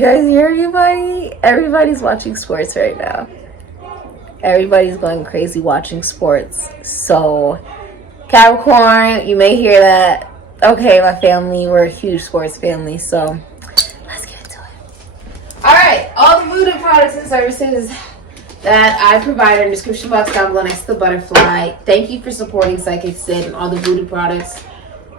you guys hear anybody? Everybody's watching sports right now. Everybody's going crazy watching sports. So, Capricorn, you may hear that. Okay, my family, we're a huge sports family, so let's get into it. Alright, all the VOODOO products and services that I provide in the description box down below next to the butterfly. Thank you for supporting Sikiksyd, and all the VOODOO products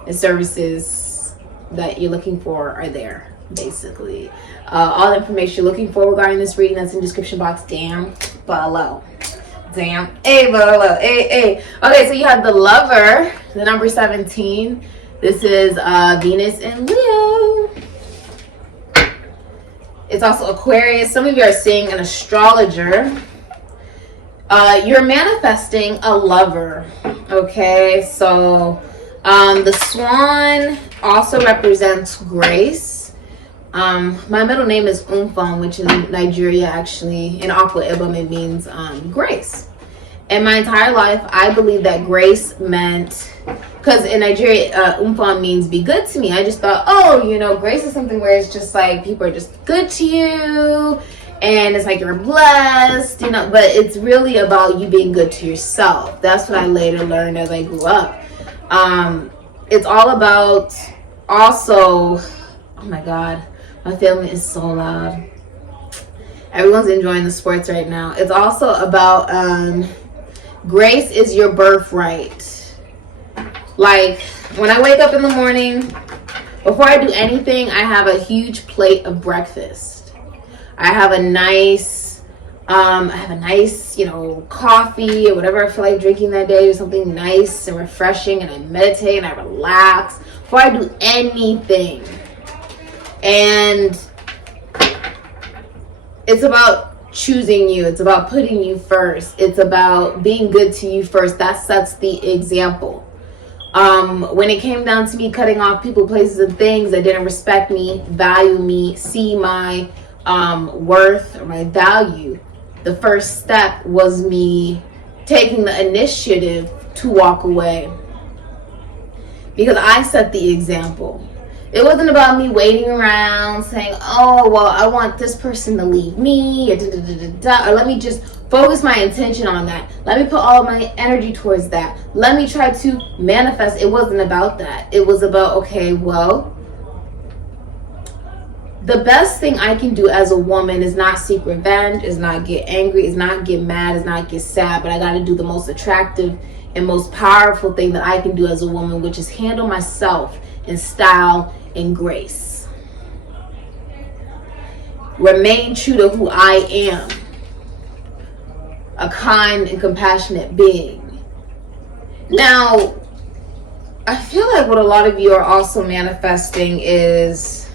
and services that you're looking for are there, basically. All the information you're looking for regarding this reading, that's in the description box down below. Below. Hey. Okay, so you have the Lover, the number 17. This is Venus and Leo. It's also Aquarius. Some of you are seeing an Astrologer. You're manifesting a lover. Okay, so the Swan also represents grace. My middle name is Umfam, which in Nigeria, actually, in Akwa Ibom, it means grace. In my entire life, I believe that grace meant, because in Nigeria, Umfam means be good to me. I just thought, oh, you know, grace is something where it's just like people are just good to you, and it's like you're blessed, you know, but it's really about you being good to yourself. That's what I later learned as I grew up. It's all about also, oh my God, my family is so loud. Everyone's enjoying the sports right now. It's also about grace is your birthright. Like when I wake up in the morning, before I do anything, I have a huge plate of breakfast. I have a nice, you know, coffee or whatever I feel like drinking that day, or something nice and refreshing, and I meditate and I relax before I do anything. And it's about choosing you. It's about putting you first. It's about being good to you first. That sets the example. When it came down to me cutting off people, places, and things that didn't respect me, value me, see my worth or my value, the first step was me taking the initiative to walk away, because I set the example. It wasn't about me waiting around saying, oh, well, I want this person to leave me, or let me just focus my intention on that. Let me put all my energy towards that. Let me try to manifest. It wasn't about that. It was about, okay, well, the best thing I can do as a woman is not seek revenge, is not get angry, is not get mad, is not get sad, but I got to do the most attractive and most powerful thing that I can do as a woman, which is handle myself in style and grace. Remain true to who I am, a kind and compassionate being. Now, I feel like what a lot of you are also manifesting is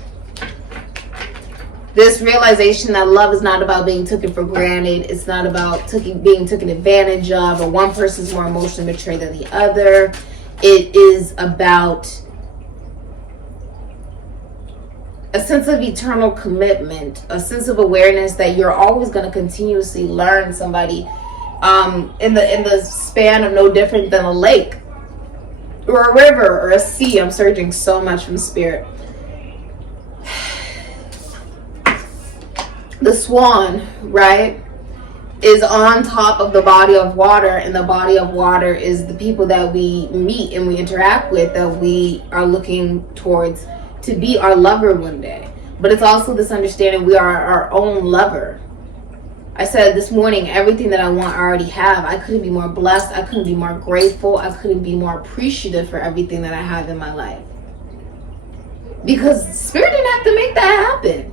this realization that love is not about being taken for granted. It's not about being taken advantage of, or one person's more emotionally mature than the other. It is about a sense of eternal commitment, a sense of awareness that you're always going to continuously learn somebody in the span of no different than a lake or a river or a sea. I'm surging so much from spirit. The swan, right, is on top of the body of water, and the body of water is the people that we meet and we interact with, that we are looking towards to be our lover one day. But it's also this understanding we are our own lover. I said this morning, everything that I want I already have. I couldn't be more blessed. I couldn't be more grateful. I couldn't be more appreciative for everything that I have in my life, because Spirit didn't have to make that happen.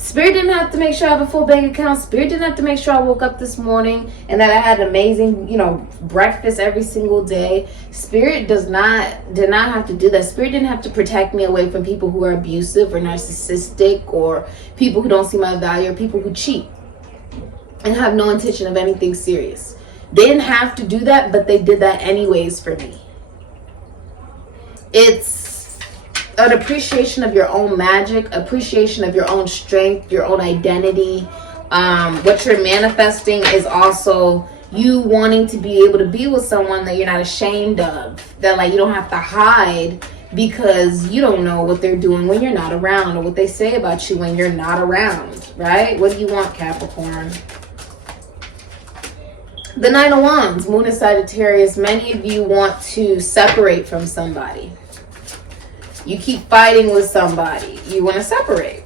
Spirit didn't have to make sure I have a full bank account. Spirit didn't have to make sure I woke up this morning and that I had amazing, you know, breakfast every single day. Spirit did not have to do that. Spirit didn't have to protect me away from people who are abusive or narcissistic, or people who don't see my value, or people who cheat and have no intention of anything serious. They didn't have to do that, but they did that anyways for me. It's an appreciation of your own magic, appreciation of your own strength, your own identity. What you're manifesting is also you wanting to be able to be with someone that you're not ashamed of, that like you don't have to hide because you don't know what they're doing when you're not around, or what they say about you when you're not around, right? What do you want, Capricorn? The Nine of Wands, Moon in Sagittarius. Many of you want to separate from somebody. You keep fighting with somebody. You want to separate.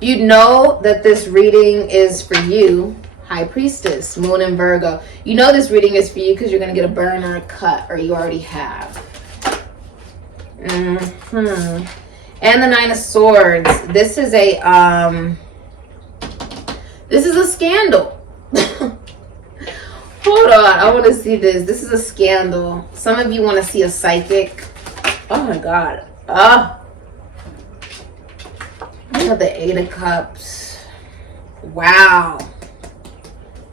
You know that this reading is for you, High Priestess, Moon in Virgo. You know this reading is for you because you're going to get a burn or a cut, or you already have. And the Nine of Swords. This is a scandal. Hold on, I want to see this. This is a scandal. Some of you want to see a psychic. Oh my God. I got the Eight of Cups. Wow,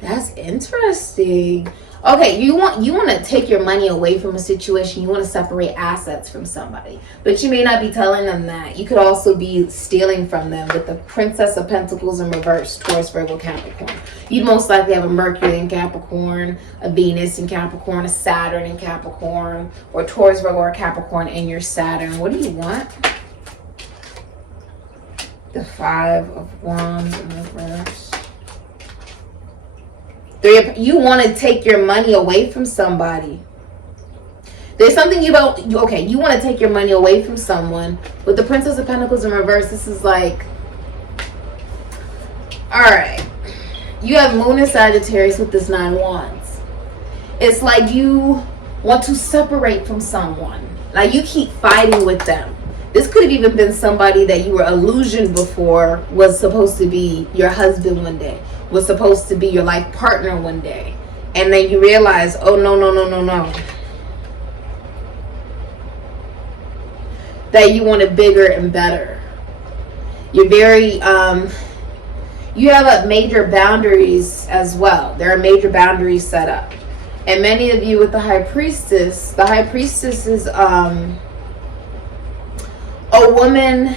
that's interesting. Okay, you want to take your money away from a situation. You want to separate assets from somebody, but you may not be telling them that. You could also be stealing from them with the Princess of Pentacles in reverse, Taurus, Virgo, Capricorn. You'd most likely have a Mercury in Capricorn, a Venus in Capricorn, a Saturn in Capricorn, or Taurus, Virgo, or Capricorn in your Saturn. What do you want? The Five of Wands in reverse. You want to take your money away from somebody. There's something you want to take your money away from someone. With the Princess of Pentacles in reverse, this is like, all right, you have Moon in Sagittarius with this Nine of Wands. It's like you want to separate from someone. Like you keep fighting with them. This could have even been somebody that you were illusioned before was supposed to be your husband one day, was supposed to be your life partner one day. And then you realize, oh, no. That you want it bigger and better. You're very, you have major boundaries as well. There are major boundaries set up. And many of you with the High Priestess is, a woman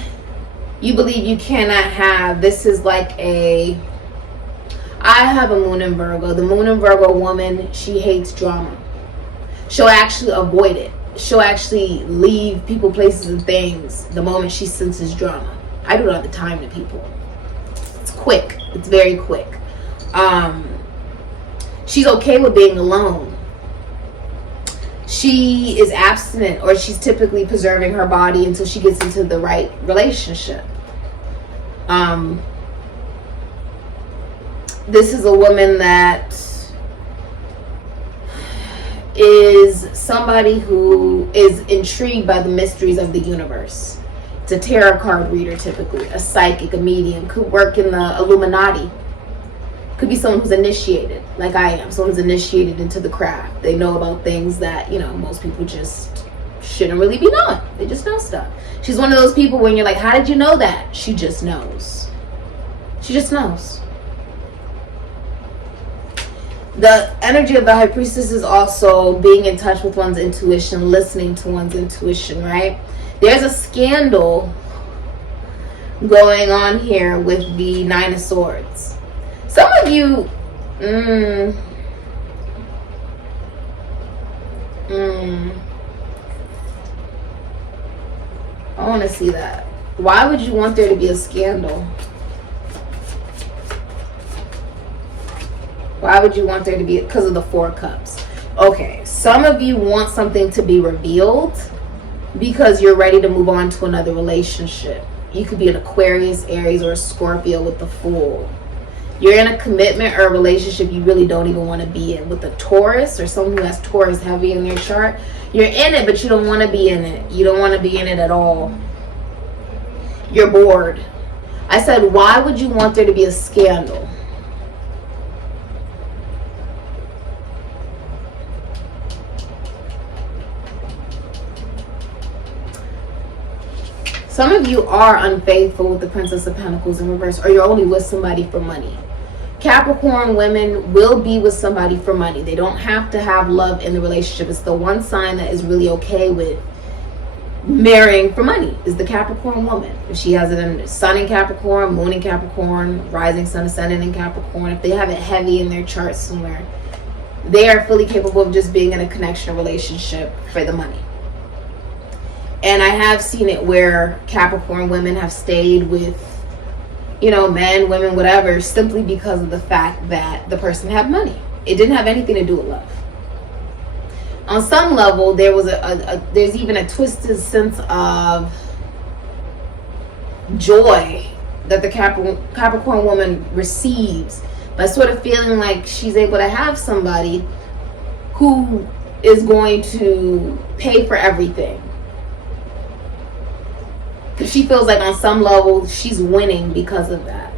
you believe you cannot have. This is like I have a Moon in Virgo. The Moon in Virgo woman, she hates drama. She'll actually avoid it. She'll actually leave people, places, and things the moment she senses drama. I do not have the time to people. It's quick. It's very quick. She's okay with being alone. She is abstinent, or she's typically preserving her body until she gets into the right relationship. This is a woman that is somebody who is intrigued by the mysteries of the universe. It's a tarot card reader, typically, a psychic, a medium, could work in the Illuminati. Could be someone who's initiated, like I am. Someone who's initiated into the craft. They know about things that, most people just shouldn't really be knowing. They just know stuff. She's one of those people when you're like, how did you know that? She just knows. She just knows. The energy of the High Priestess is also being in touch with one's intuition, listening to one's intuition, right? There's a scandal going on here with the Nine of Swords. Some of you, I want to see that. Why would you want there to be a scandal? Why would you want there to be? Because of the Four of Cups. Okay, some of you want something to be revealed because you're ready to move on to another relationship. You could be an Aquarius, Aries, or a Scorpio with the Fool. You're in a commitment or a relationship you really don't even want to be in. With a Taurus or someone who has Taurus heavy in their chart, you're in it, but you don't want to be in it. You don't want to be in it at all. You're bored. I said, why would you want there to be a scandal? Some of you are unfaithful with the Princess of Pentacles in reverse, or you're only with somebody for money. Capricorn women will be with somebody for money. They don't have to have love in the relationship. It's the one sign that is really okay with marrying for money, is the Capricorn woman. If she has it in Sun in Capricorn, Moon in Capricorn, Rising Sun, Ascendant in Capricorn, if they have it heavy in their chart somewhere, they are fully capable of just being in a connection or relationship for the money. And I have seen it where Capricorn women have stayed with, you know, men, women, whatever, simply because of the fact that the person had money. It didn't have anything to do with love. On some level, there was there's even a twisted sense of joy that the Capricorn woman receives by sort of feeling like she's able to have somebody who is going to pay for everything. Because she feels like on some level she's winning because of that.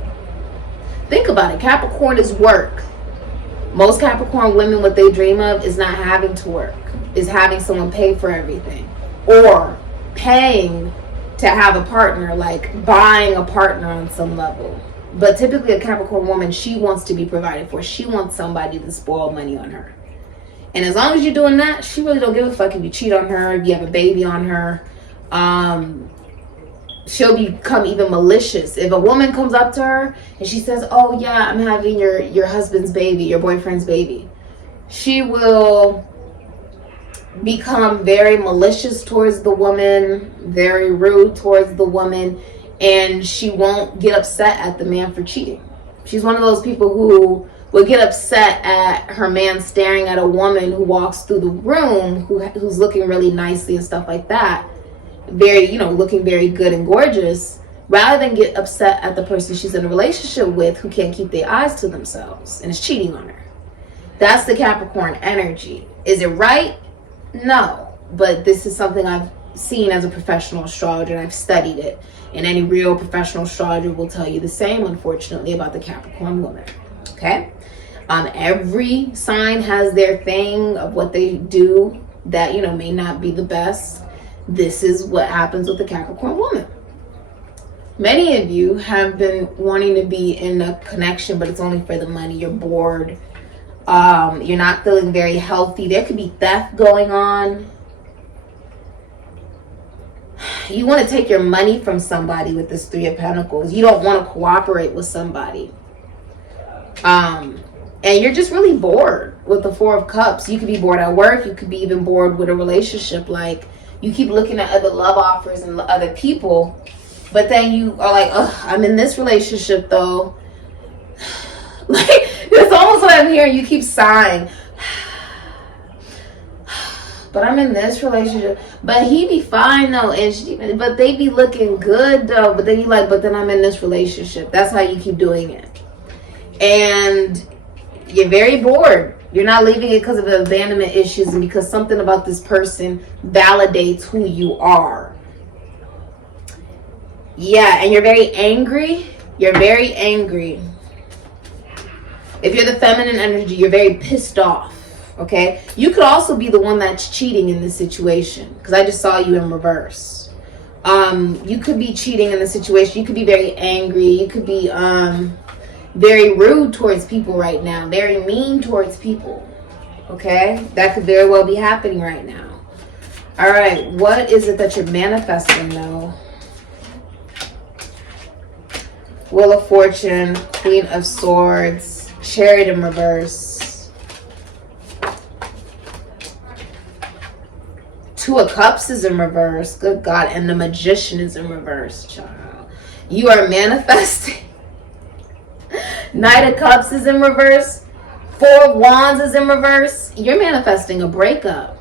Think about it. Capricorn is work. Most Capricorn women, what they dream of is not having to work, is having someone pay for everything, or paying to have a partner, like buying a partner on some level. But typically a Capricorn woman, she wants to be provided for. She wants somebody to spoil money on her. And as long as you're doing that, she really don't give a fuck if you cheat on her, if you have a baby on her. She'll become even malicious. If a woman comes up to her and she says, oh yeah, I'm having your husband's baby, your boyfriend's baby, she will become very malicious towards the woman, very rude towards the woman, and she won't get upset at the man for cheating. She's one of those people who will get upset at her man staring at a woman who walks through the room who's looking really nicely and stuff like that, very, you know, looking very good and gorgeous, rather than get upset at the person she's in a relationship with who can't keep their eyes to themselves and is cheating on her. That's the Capricorn energy. Is it right? No, but this is something I've seen as a professional astrologer, and I've studied it, and any real professional astrologer will tell you the same, unfortunately, about the Capricorn woman. Okay, every sign has their thing of what they do that, you know, may not be the best. This is what happens with the Capricorn woman. Many of you have been wanting to be in a connection, but it's only for the money. You're bored. You're not feeling very healthy. There could be theft going on. You want to take your money from somebody with this Three of Pentacles. You don't want to cooperate with somebody. And you're just really bored with the Four of Cups. You could be bored at work. You could be even bored with a relationship. Like, you keep looking at other love offers and other people, but then you are like, ugh, I'm in this relationship though. Like, it's almost what I'm hearing. You keep sighing. But I'm in this relationship. But he be fine though. And but they be looking good though. But then you like, but then I'm in this relationship. That's how you keep doing it. And you're very bored. You're not leaving it because of the abandonment issues and because something about this person validates who you are. Yeah, and you're very angry. You're very angry. If you're the feminine energy, you're very pissed off. Okay? You could also be the one that's cheating in this situation, because I just saw you in reverse. You could be cheating in the situation. You could be very angry. You could be very rude towards people right now, very mean towards people. Okay, that could very well be happening right now. All right, what is it that you're manifesting though? Wheel of Fortune, Queen of Swords, Chariot in reverse, Two of Cups is in reverse, good God, and the Magician is in reverse, child. You are manifesting. Knight of Cups is in reverse. Four of Wands is in reverse. You're manifesting a breakup.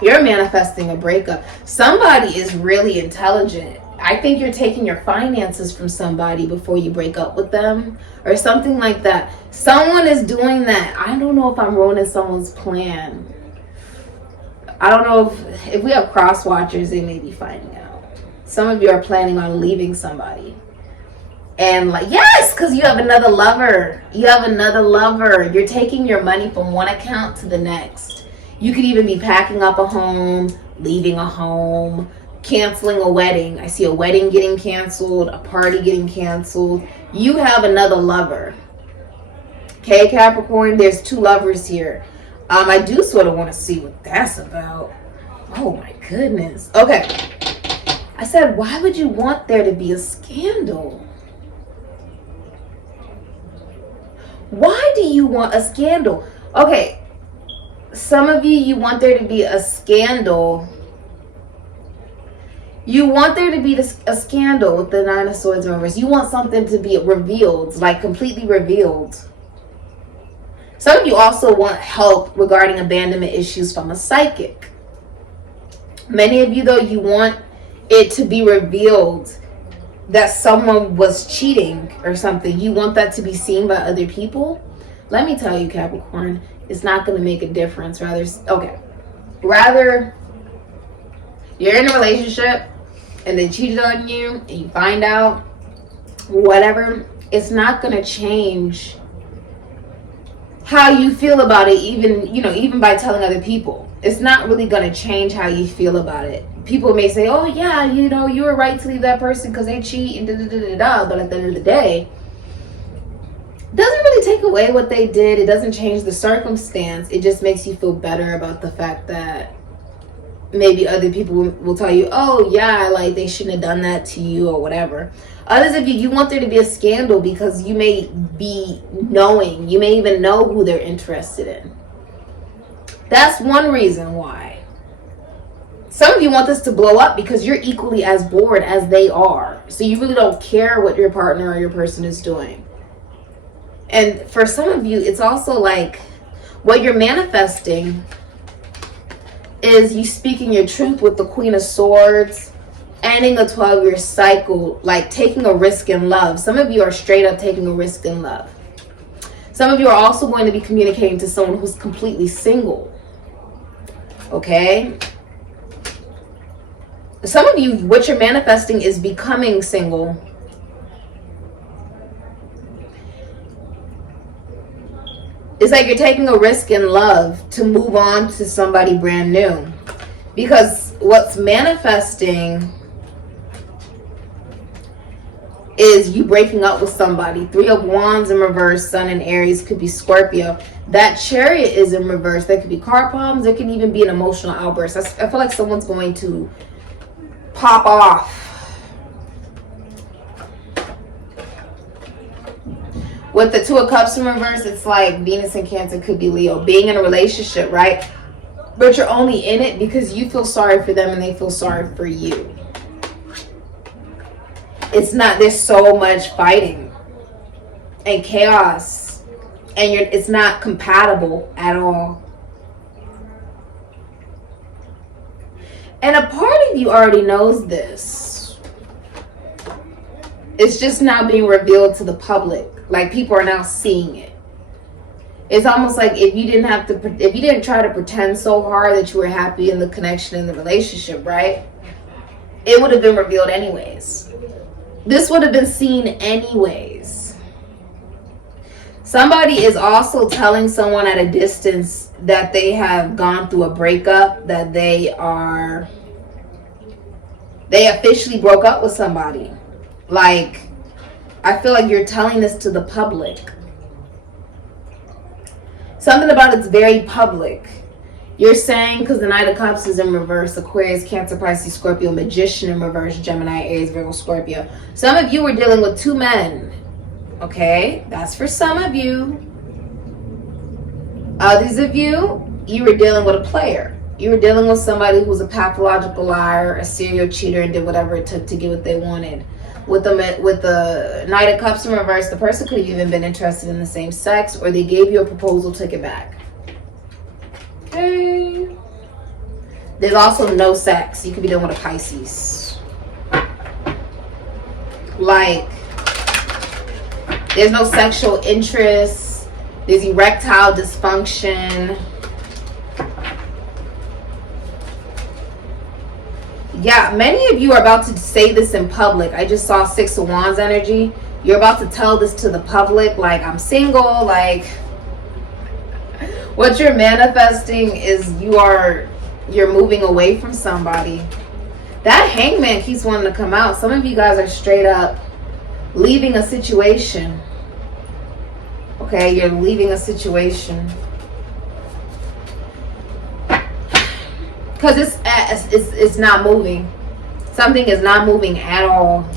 You're manifesting a breakup. Somebody is really intelligent. I think you're taking your finances from somebody before you break up with them or something like that. Someone is doing that. I don't know if I'm ruining someone's plan. I don't know if we have cross watchers, they may be finding out. Some of you are planning on leaving somebody. And like, yes, because you have another lover. You have another lover. You're taking your money from one account to the next. You could even be packing up a home, leaving a home, canceling a wedding. I see a wedding getting canceled, a party getting canceled. You have another lover. Okay, Capricorn, there's two lovers here. I do sort of want to see what that's about. Oh my goodness. Okay. I said, why would you want there to be a scandal? Why do you want a scandal? Okay, some of you, you want there to be a scandal. You want there to be a scandal with the Nine of Swords in reverse. You want something to be revealed, like completely revealed. Some of you also want help regarding abandonment issues from a psychic. Many of you, though, you want it to be revealed that someone was cheating or something. You want that to be seen by other people. Let me tell you, Capricorn, it's not going to make a difference. Rather, you're in a relationship and they cheated on you and you find out, whatever, it's not going to change how you feel about it, even by telling other people. It's not really going to change how you feel about it. People may say, oh yeah, you were right to leave that person because they cheat and da-da-da-da-da. But at the end of the day, it doesn't really take away what they did. It doesn't change the circumstance. It just makes you feel better about the fact that maybe other people will tell you, oh yeah, like they shouldn't have done that to you or whatever. Others of you, you want there to be a scandal because you may be knowing, you may even know who they're interested in. That's one reason why. Some of you want this to blow up because you're equally as bored as they are. So you really don't care what your partner or your person is doing. And for some of you, it's also like what you're manifesting is you speaking your truth with the Queen of Swords, ending a 12-year cycle, like taking a risk in love. Some of you are straight up taking a risk in love. Some of you are also going to be communicating to someone who's completely single. Okay? Some of you, what you're manifesting is becoming single. It's like you're taking a risk in love to move on to somebody brand new. Because what's manifesting is you breaking up with somebody. 3 of Wands in reverse, Sun in Aries, could be Scorpio. That Chariot is in reverse. There could be car problems. There can even be an emotional outburst. I feel like someone's going to pop off. With the 2 of Cups in reverse, it's like Venus and Cancer, could be Leo. Being in a relationship, right? But you're only in it because you feel sorry for them and they feel sorry for you. It's not, there's so much fighting and chaos. And it's not compatible at all. And a part of you already knows this. It's just now being revealed to the public. Like people are now seeing it. It's almost like if you didn't try to pretend so hard that you were happy in the connection in the relationship, right? It would have been revealed anyways. This would have been seen anyways. Somebody is also telling someone at a distance that they have gone through a breakup, that they officially broke up with somebody. Like, I feel like you're telling this to the public. Something about it's very public. You're saying, because the Knight of Cups is in reverse, Aquarius, Cancer, Pisces, Scorpio, Magician in reverse, Gemini, Aries, Virgo, Scorpio. Some of you were dealing with 2 men. Okay? That's for some of you. Others of you, you were dealing with a player. You were dealing with somebody who was a pathological liar, a serial cheater, and did whatever it took to get what they wanted. With the Knight of Cups in reverse, the person could have even been interested in the same sex, or they gave you a proposal, took it back. Okay. There's also no sex. You could be dealing with a Pisces. Like, there's no sexual interest. There's erectile dysfunction. Yeah, many of you are about to say this in public. I just saw 6 of Wands energy. You're about to tell this to the public, like, I'm single. Like, what you're manifesting is you're moving away from somebody. That Hangman keeps wanting to come out. Some of you guys are straight up leaving a situation. Okay, you're leaving a situation. Because it's not moving. Something is not moving at all.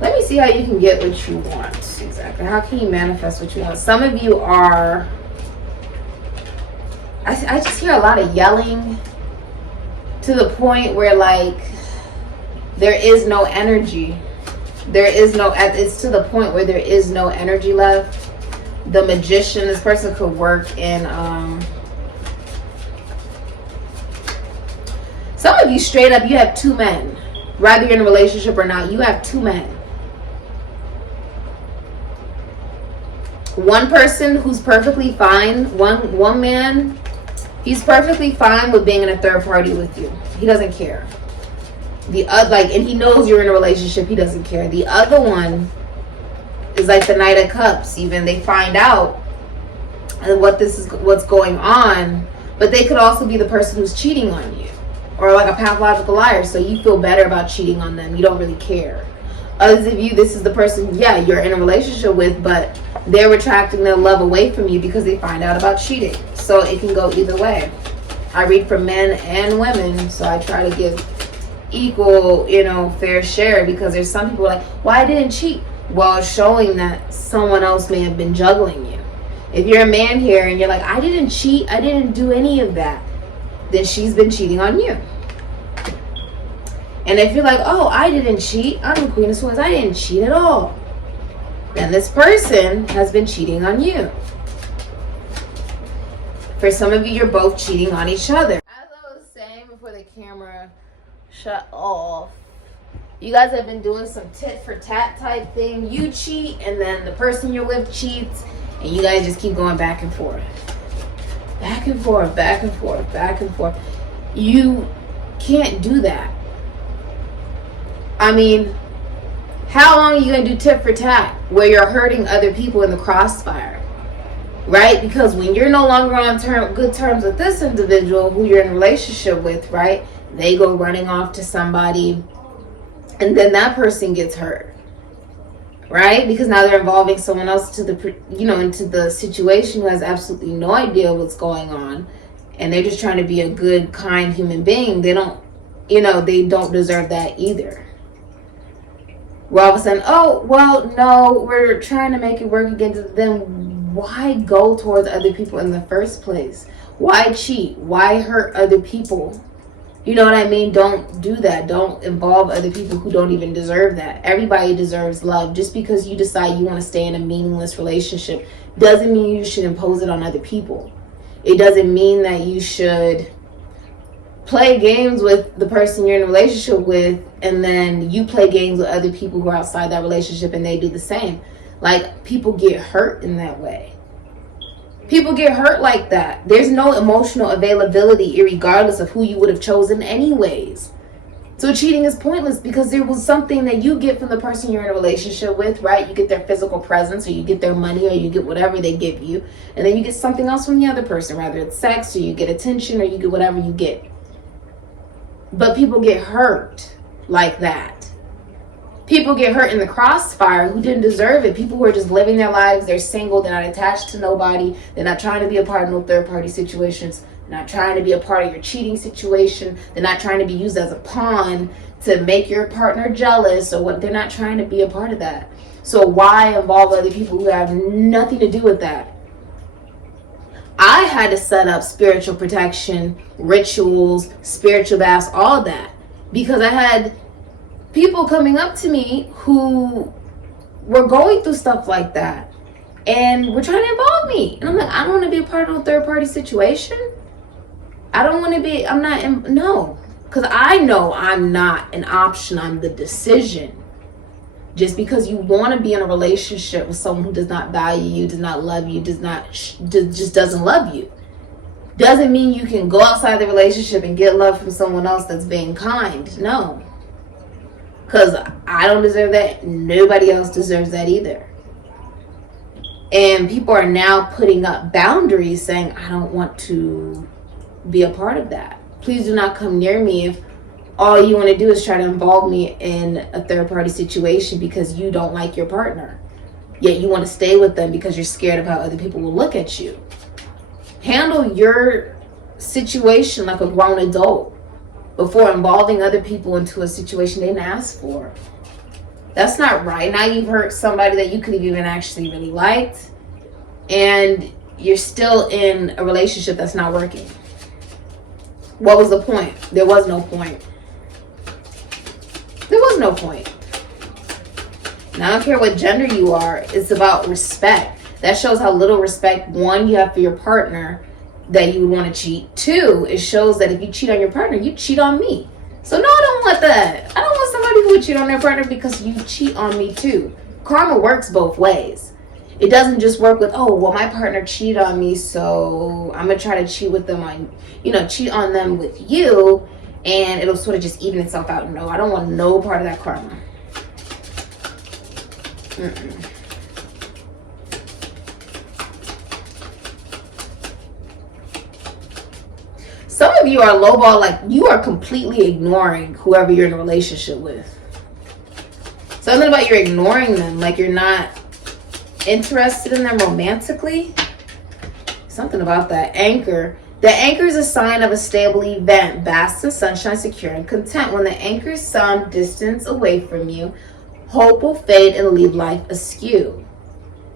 Let me see how you can get what you want. Exactly. How can you manifest what you want? Some of you are, I just hear a lot of yelling to the point where like there is no energy. There is no, it's to the point where there is no energy left. The Magician, this person could work in, some of you straight up, you have two men. Whether you're in a relationship or not, you have two men. One person who's perfectly fine, one man, he's perfectly fine with being in a third party with you. He doesn't care. The other, like, and he knows you're in a relationship, he doesn't care. The other one is like the Knight of Cups. Even they find out what's going on, but they could also be the person who's cheating on you, or like a pathological liar. So you feel better about cheating on them. You don't really care. Others of you, this is the person, yeah, you're in a relationship with, but they're retracting their love away from you because they find out about cheating. So it can go either way. I read for men and women, so I try to give equal, you know, fair share, because there's some people like, why I didn't cheat? Well, showing that someone else may have been juggling you. If you're a man here and you're like, I didn't cheat, I didn't do any of that, then she's been cheating on you. And if you're like, oh, I didn't cheat, I'm the Queen of Swords, I didn't cheat at all, then this person has been cheating on you. For some of you, you're both cheating on each other. As I was saying before the camera shut off, you guys have been doing some tit for tat type thing. You cheat, and then the person you're with cheats, and you guys just keep going back and forth. Back and forth, back and forth, back and forth. You can't do that. I mean, how long are you going to do tit for tat where you're hurting other people in the crossfire? Right? Because when you're no longer on good terms with this individual who you're in a relationship with, right? They go running off to somebody, and then that person gets hurt. Right? Because now they're involving someone else to the, you know, into the situation who has absolutely no idea what's going on. And they're just trying to be a good, kind human being. They don't, you know, they don't deserve that either. We're all of a sudden, oh, well, no, we're trying to make it work again. Then why go towards other people in the first place? Why cheat? Why hurt other people? You know what I mean? Don't do that. Don't involve other people who don't even deserve that. Everybody deserves love. Just because you decide you want to stay in a meaningless relationship doesn't mean you should impose it on other people. It doesn't mean that you should play games with the person you're in a relationship with, and then you play games with other people who are outside that relationship and they do the same. Like, people get hurt in that way. People get hurt like that. There's no emotional availability regardless of who you would have chosen anyways. So cheating is pointless because there was something that you get from the person you're in a relationship with, right? You get their physical presence, or you get their money, or you get whatever they give you. And then you get something else from the other person, whether it's sex, or you get attention, or you get whatever you get. But people get hurt like that. People get hurt in the crossfire who didn't deserve it. People who are just living their lives. They're single. They're not attached to nobody. They're not trying to be a part of no third-party situations. They're not trying to be a part of your cheating situation. They're not trying to be used as a pawn to make your partner jealous or what. They're not trying to be a part of that. So why involve other people who have nothing to do with that? I had to set up spiritual protection, rituals, spiritual baths, all that, because I had people coming up to me who were going through stuff like that and were trying to involve me. And I'm like, I don't want to be a part of a third-party situation. I don't want to be, no. Because I know I'm not an option, I'm the decision. Just because you want to be in a relationship with someone who does not value you, does not love you, just doesn't love you, doesn't mean you can go outside the relationship and get love from someone else that's being kind. No. Because I don't deserve that. Nobody else deserves that either. And people are now putting up boundaries saying, I don't want to be a part of that. Please do not come near me if all you want to do is try to involve me in a third-party situation because you don't like your partner. Yet you want to stay with them because you're scared of how other people will look at you. Handle your situation like a grown adult before involving other people into a situation they didn't ask for. That's not right. Now you've hurt somebody that you could have even actually really liked, and you're still in a relationship that's not working. What was the point? There was no point. There was no point. And I don't care what gender you are. It's about respect. That shows how little respect, one, you have for your partner, that you would want to cheat. Two, it shows that if you cheat on your partner, you cheat on me. So no, I don't want that. I don't want somebody who would cheat on their partner because you cheat on me too. Karma works both ways. It doesn't just work with, oh, well, my partner cheated on me, so I'm going to try to cheat with them on, cheat on them with you, and it'll sort of just even itself out. No, I don't want no part of that karma. Some of you are lowball, like you are completely ignoring whoever you're in a relationship with. Something about you're ignoring them, like you're not interested in them romantically. Something about that. Anchor. The anchor is a sign of a stable event, basks in sunshine, secure and content. When the anchor is some distance away from you, hope will fade and leave life askew.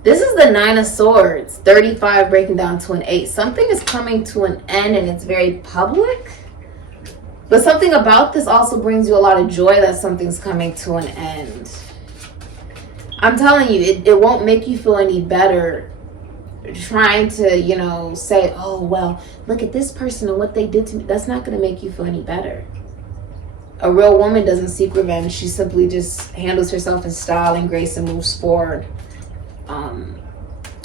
This is the 9 of Swords, 35 breaking down to an 8. Something is coming to an end and it's very public. But something about this also brings you a lot of joy that something's coming to an end. I'm telling you, it won't make you feel any better trying to, say, oh, well, look at this person and what they did to me. That's not going to make you feel any better. A real woman doesn't seek revenge. She simply just handles herself in style and grace and moves forward.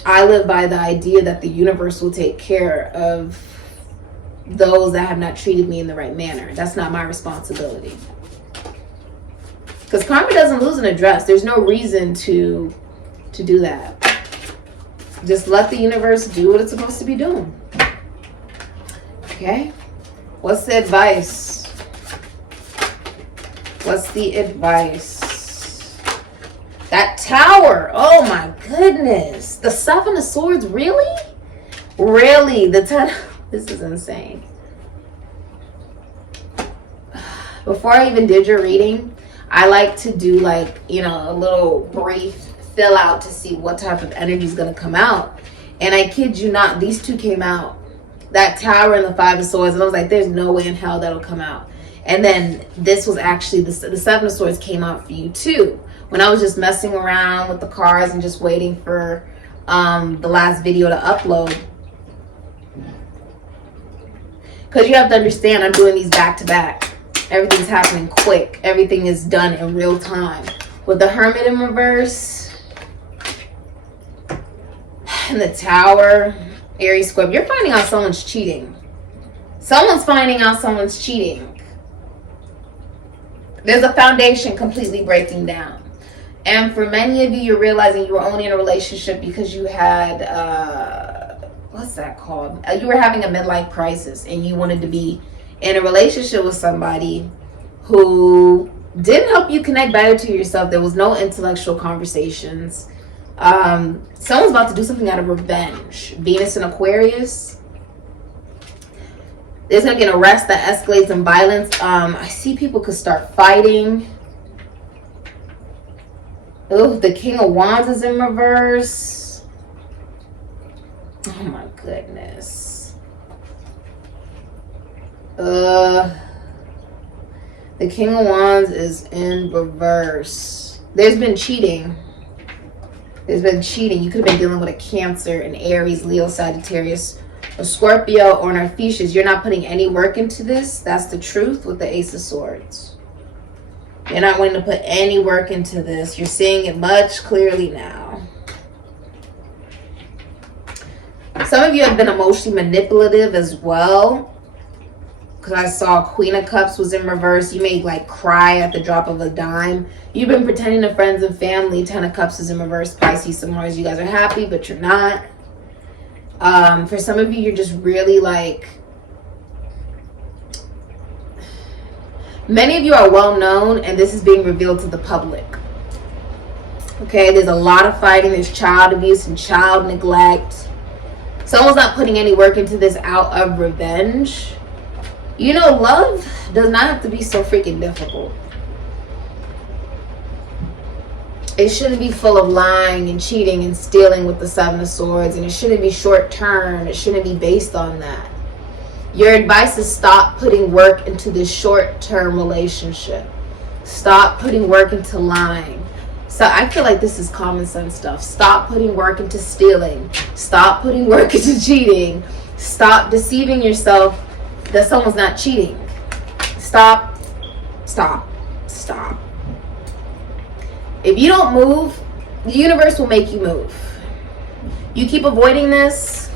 I live by the idea that the universe will take care of those that have not treated me in the right manner. That's not my responsibility. Because karma doesn't lose an address. There's no reason to do that. Just let the universe do what it's supposed to be doing. Okay? What's the advice? What's the advice? That Tower. Oh my goodness. The 7 of Swords. Really? Really? The 10. This is insane. Before I even did your reading, I like to do a little brief fill out to see what type of energy is going to come out. And I kid you not, these two came out. That Tower and the 5 of Swords. And I was like, there's no way in hell that'll come out. And then this was actually, the 7 of Swords came out for you too. When I was just messing around with the cards and just waiting for the last video to upload. Because you have to understand, I'm doing these back to back. Everything's happening quick. Everything is done in real time. With the Hermit in reverse. And the Tower. Aries Scorpio. You're finding out someone's cheating. Someone's finding out someone's cheating. There's a foundation completely breaking down. And for many of you, you're realizing you were only in a relationship because you had, what's that called? You were having a midlife crisis and you wanted to be in a relationship with somebody who didn't help you connect better to yourself. There was no intellectual conversations. Someone's about to do something out of revenge. Venus and Aquarius. There's going to be an arrest that escalates in violence. I see people could start fighting. Oh, the King of Wands is in reverse. Oh my goodness. The King of Wands is in reverse. There's been cheating. There's been cheating. You could have been dealing with a Cancer, an Aries, Leo, Sagittarius, a Scorpio, or an Orpheus. You're not putting any work into this. That's the truth with the Ace of Swords. You're not wanting to put any work into this. You're seeing it much clearly now. Some of you have been emotionally manipulative as well. Because I saw Queen of Cups was in reverse. You may cry at the drop of a dime. You've been pretending to friends and family. 10 of Cups is in reverse. Pisces, some Mars. You guys are happy, but you're not. For some of you, you're just really many of you are well known and this is being revealed to the public. Okay, there's a lot of fighting. There's child abuse and child neglect. Someone's not putting any work into this out of revenge. Love does not have to be so freaking difficult. It shouldn't be full of lying and cheating and stealing with the Seven of Swords. And it shouldn't be short term. It shouldn't be based on that. Your advice is stop putting work into this short term relationship. Stop putting work into lying. So I feel like this is common sense stuff. Stop putting work into stealing. Stop putting work into cheating. Stop deceiving yourself that someone's not cheating. Stop. Stop. Stop. If you don't move, the universe will make you move. You keep avoiding this,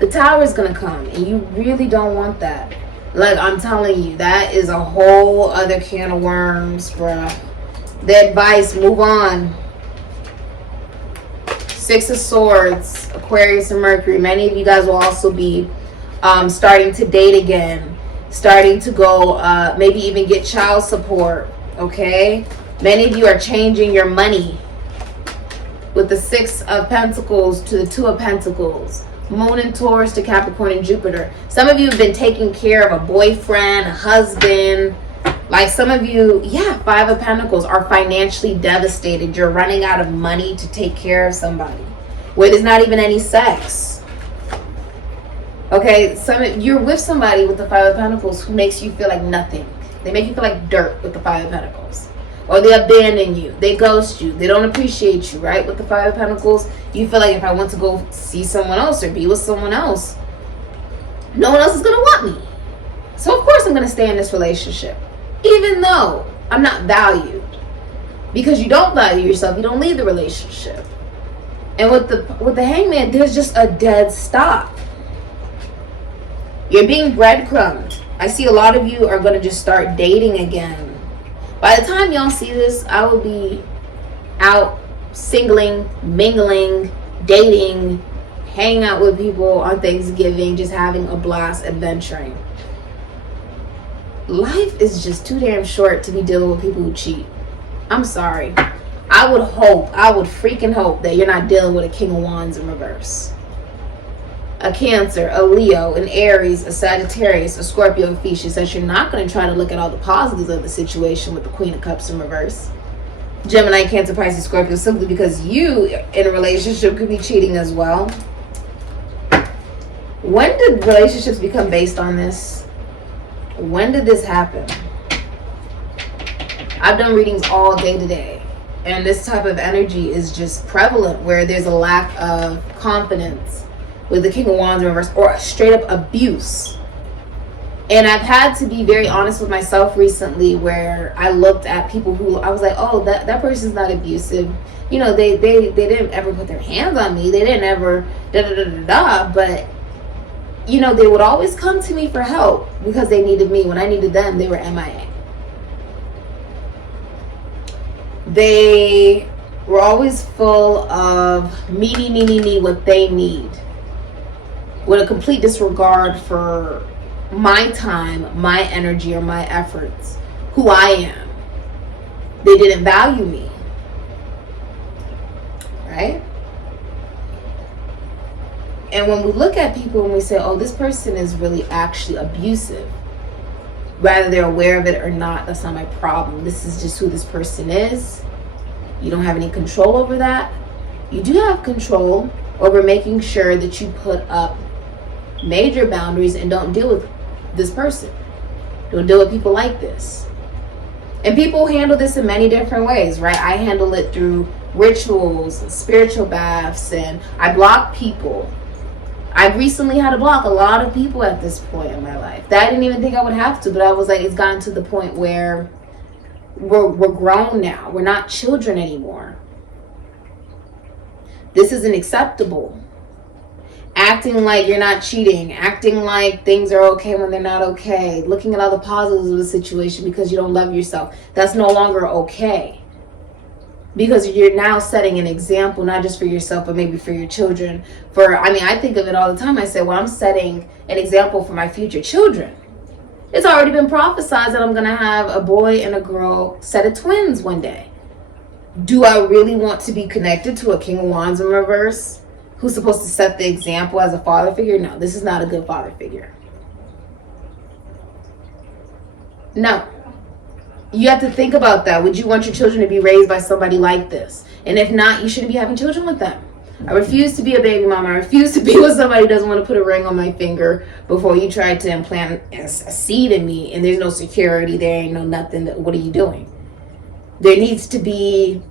the tower is going to come. And you really don't want that. Like, I'm telling you, that is a whole other can of worms, bruh. The advice, move on. Six of Swords, Aquarius and Mercury. Many of you guys will also be starting to date again. Starting to go, maybe even get child support. Okay? Many of you are changing your money. With the Six of Pentacles to the Two of Pentacles. Moon and Taurus to Capricorn and Jupiter. Some of you have been taking care of a boyfriend, a husband. Like some of you, yeah, Five of Pentacles, are financially devastated. You're running out of money to take care of somebody where there's not even any sex. Okay, you're with somebody with the Five of Pentacles who makes you feel like nothing. They make you feel like dirt with the Five of Pentacles. Or they abandon you. They ghost you. They don't appreciate you, right? With the Five of Pentacles, you feel like if I want to go see someone else or be with someone else, no one else is going to want me. So, of course, I'm going to stay in this relationship. Even though I'm not valued. Because you don't value yourself, you don't leave the relationship. And with the Hangman, there's just a dead stop. You're being breadcrumbed. I see a lot of you are going to just start dating again. By the time y'all see this, I will be out singling, mingling, dating, hanging out with people on Thanksgiving, just having a blast, adventuring. Life is just too damn short to be dealing with people who cheat. I'm sorry. I would freaking hope that you're not dealing with a King of Wands in reverse. A Cancer, a Leo, an Aries, a Sagittarius, a Scorpio, a Pisces. That you're not going to try to look at all the positives of the situation with the Queen of Cups in reverse. Gemini, Cancer, Pisces, Scorpio, simply because you in a relationship could be cheating as well. When did relationships become based on this? When did this happen? I've done readings all day today. And this type of energy is just prevalent where there's a lack of confidence with the King of Wands in reverse, or straight up abuse. And I've had to be very honest with myself recently where I looked at people who I was like, oh, that person's not abusive. You know, they didn't ever put their hands on me. They didn't ever but you know, they would always come to me for help because they needed me. When I needed them, they were MIA. They were always full of me, what they need. With a complete disregard for my time, my energy, or my efforts, who I am. They didn't value me. Right? And when we look at people and we say, oh, this person is really actually abusive, whether they're aware of it or not, that's not my problem. This is just who this person is. You don't have any control over that. You do have control over making sure that you put up major boundaries and don't deal with this person. Don't deal with people like this. And people handle this in many different ways, right? I handle it through rituals and spiritual baths, and I block people. I've recently had to block a lot of people at this point in my life that I didn't even think I would have to, but I was like, it's gotten to the point where we're grown now. We're not children anymore. This isn't acceptable. Acting like you're not cheating, acting like things are okay when they're not okay, looking at all the positives of the situation because you don't love yourself. That's no longer okay. Because you're now setting an example, not just for yourself, but maybe for your children. I think of it all the time. I say, well, I'm setting an example for my future children. It's already been prophesied that I'm going to have a boy and a girl set of twins one day. Do I really want to be connected to a King of Wands in reverse who's supposed to set the example as a father figure? No, this is not a good father figure. No. You have to think about that. Would you want your children to be raised by somebody like this? And if not, you shouldn't be having children with them. I refuse to be a baby mama. I refuse to be with somebody who doesn't want to put a ring on my finger before you try to implant a seed in me and there's no security, there ain't no nothing. What are you doing? There needs to be,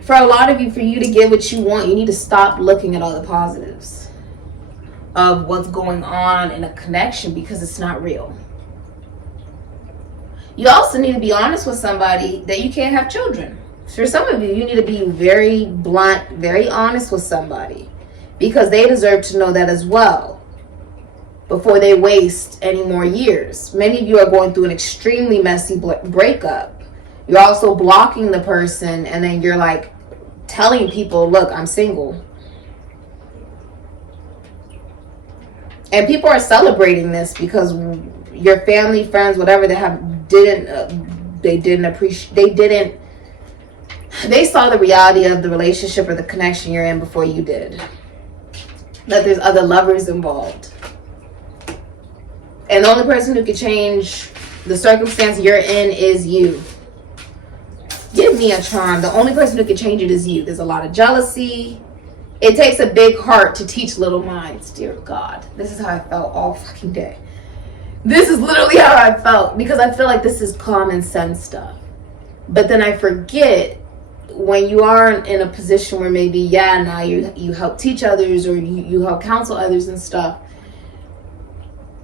for a lot of you, for you to get what you want, you need to stop looking at all the positives of what's going on in a connection, because it's not real. You also need to be honest with somebody that you can't have children. For some of you, you need to be very blunt, very honest with somebody, because they deserve to know that as well before they waste any more years. Many of you are going through an extremely messy breakup. You're also blocking the person, and then you're like telling people, look, I'm single. And people are celebrating this because your family, friends, whatever, they saw the reality of the relationship or the connection you're in before you did. That there's other lovers involved. And the only person who can change the circumstance you're in is you. Give me a charm. The only person who can change it is you. There's a lot of jealousy. It takes a big heart to teach little minds. Dear God, this is how I felt all fucking day. This is literally how I felt, because I feel like this is common sense stuff. But then I forget, when you are in a position where maybe, now you help teach others, or you help counsel others and stuff,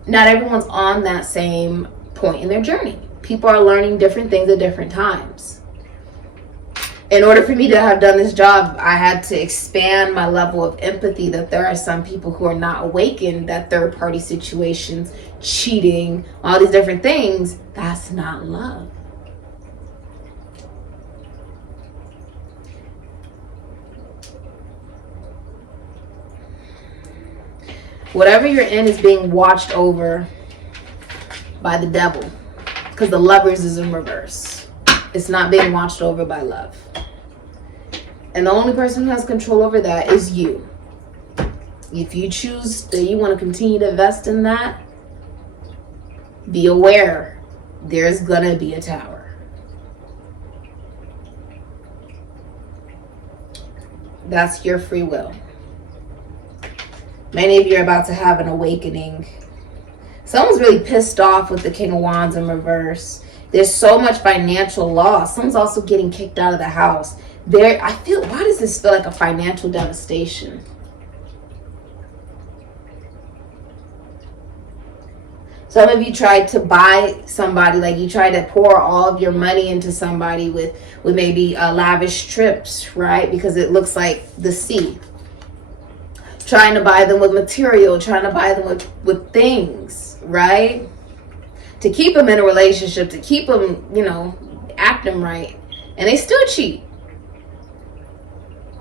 not everyone's on that same point in their journey. People are learning different things at different times. In order for me to have done this job, I had to expand my level of empathy, that there are some people who are not awakened, that third-party situations, cheating, all these different things, that's not love. Whatever you're in is being watched over by the devil, because the Lovers is in reverse. It's not being watched over by love. And the only person who has control over that is you. If you choose that you want to continue to invest in that, be aware there's gonna be a tower. That's your free will. Many of you are about to have an awakening. Someone's really pissed off with the King of Wands in reverse. There's so much financial loss. Someone's also getting kicked out of the house. Why does this feel like a financial devastation? Some of you tried to buy somebody, like you tried to pour all of your money into somebody with maybe lavish trips, right? Because it looks like the sea. Trying to buy them with material, trying to buy them with things, right? To keep them in a relationship, to keep them, acting right. And they still cheat.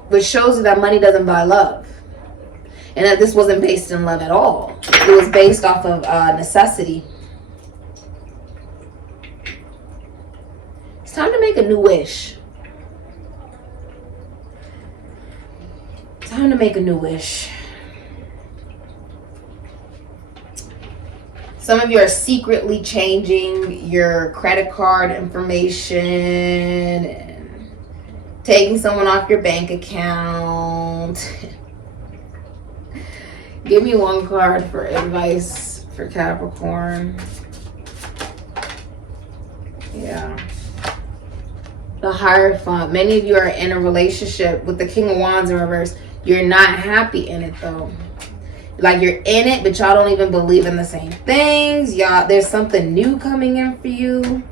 Which shows you that money doesn't buy love. And that this wasn't based in love at all. It was based off of necessity. It's time to make a new wish. Time to make a new wish. Some of you are secretly changing your credit card information and taking someone off your bank account. Give me one card for advice for Capricorn. Yeah. The Hierophant. Many of you are in a relationship with the King of Wands in reverse. You're not happy in it though. Like you're in it, but y'all don't even believe in the same things. Y'all, there's something new coming in for you.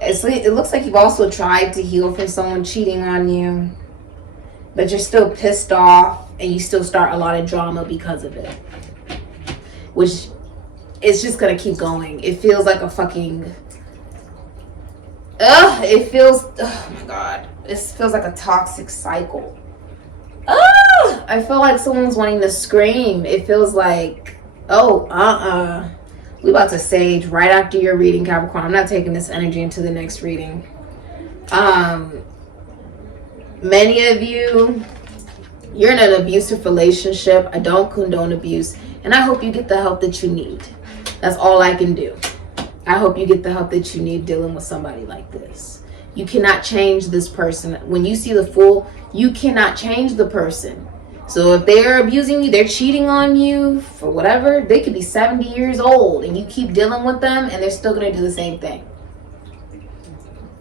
It looks like you've also tried to heal from someone cheating on you, but you're still pissed off and you still start a lot of drama because of it. Which is just gonna keep going. It feels like a fucking... oh my God. This feels like a toxic cycle. I feel like someone's wanting to scream. It feels like, we about to sage right after your reading, Capricorn. I'm not taking this energy into the next reading. Many of you, you're in an abusive relationship. I don't condone abuse, and I hope you get the help that you need. That's all I can do. I hope you get the help that you need dealing with somebody like this. You cannot change this person. When you see the Fool, you cannot change the person. So if they're abusing you, they're cheating on you for whatever, they could be 70 years old and you keep dealing with them and they're still going to do the same thing.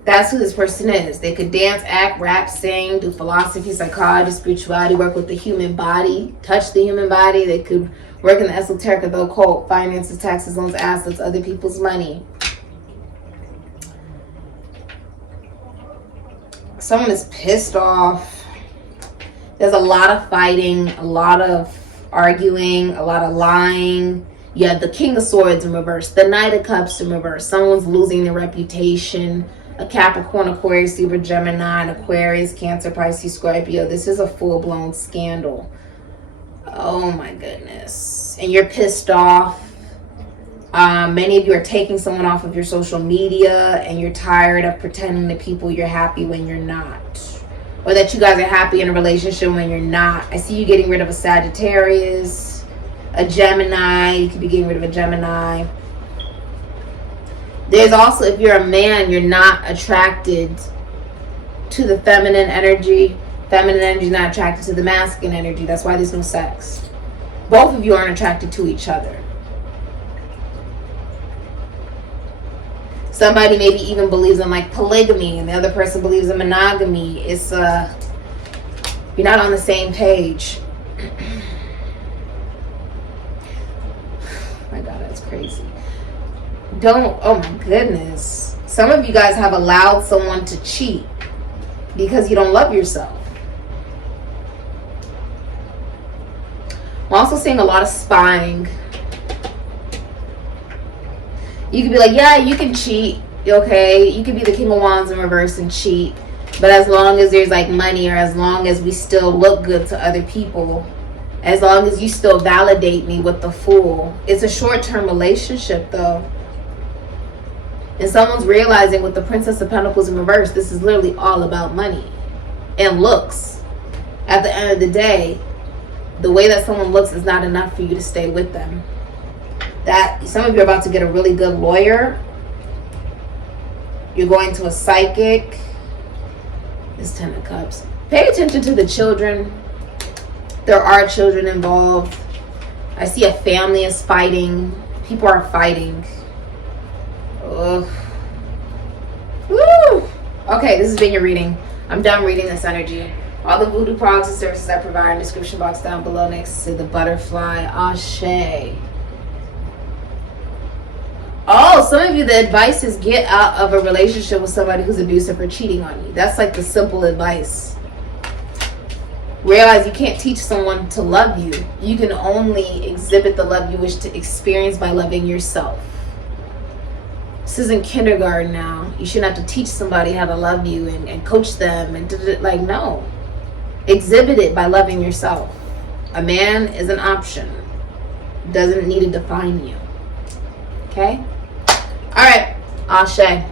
That's who this person is. They could dance, act, rap, sing, do philosophy, psychology, spirituality, work with the human body, touch the human body. They could work in the esoteric or the occult, finances, taxes, loans, assets, other people's money. Someone is pissed off. There's a lot of fighting, a lot of arguing, a lot of lying. You have the King of Swords in reverse, the Knight of Cups in reverse. Someone's losing their reputation. A Capricorn, Aquarius, Libra, Gemini, an Aquarius, Cancer, Pisces, Scorpio. This is a full-blown scandal. Oh my goodness. And you're pissed off. Many of you are taking someone off of your social media and you're tired of pretending to people you're happy when you're not. Or that you guys are happy in a relationship when you're not. I see you getting rid of a Sagittarius, a Gemini. You could be getting rid of a Gemini. There's also, if you're a man, you're not attracted to the feminine energy. Feminine energy is not attracted to the masculine energy. That's why there's no sex. Both of you aren't attracted to each other. Somebody maybe even believes in like polygamy and the other person believes in monogamy. It's you're not on the same page. My God, that's crazy. Oh my goodness. Some of you guys have allowed someone to cheat because you don't love yourself. I'm also seeing a lot of spying. You could be like, yeah, you can cheat, okay? You could be the King of Wands in reverse and cheat. But as long as there's like money, or as long as we still look good to other people, as long as you still validate me with the Fool. It's a short-term relationship though. And someone's realizing with the Princess of Pentacles in reverse, this is literally all about money and looks. At the end of the day, the way that someone looks is not enough for you to stay with them. That some of you are about to get a really good lawyer. You're going to a psychic. It's 10 of Cups. Pay attention to the children. There are children involved. I see a family is fighting. People are fighting. Ugh. Woo! Okay, this has been your reading. I'm done reading this energy. All the voodoo products and services I provide in the description box down below next to the butterfly. Ashe. Oh, some of you, the advice is get out of a relationship with somebody who's abusive or cheating on you. That's like the simple advice. Realize you can't teach someone to love you. You can only exhibit the love you wish to experience by loving yourself. This isn't kindergarten now. You shouldn't have to teach somebody how to love you and coach them. And like, no. Exhibit it by loving yourself. A man is an option. Doesn't need to define you. Okay? All right. Ashe.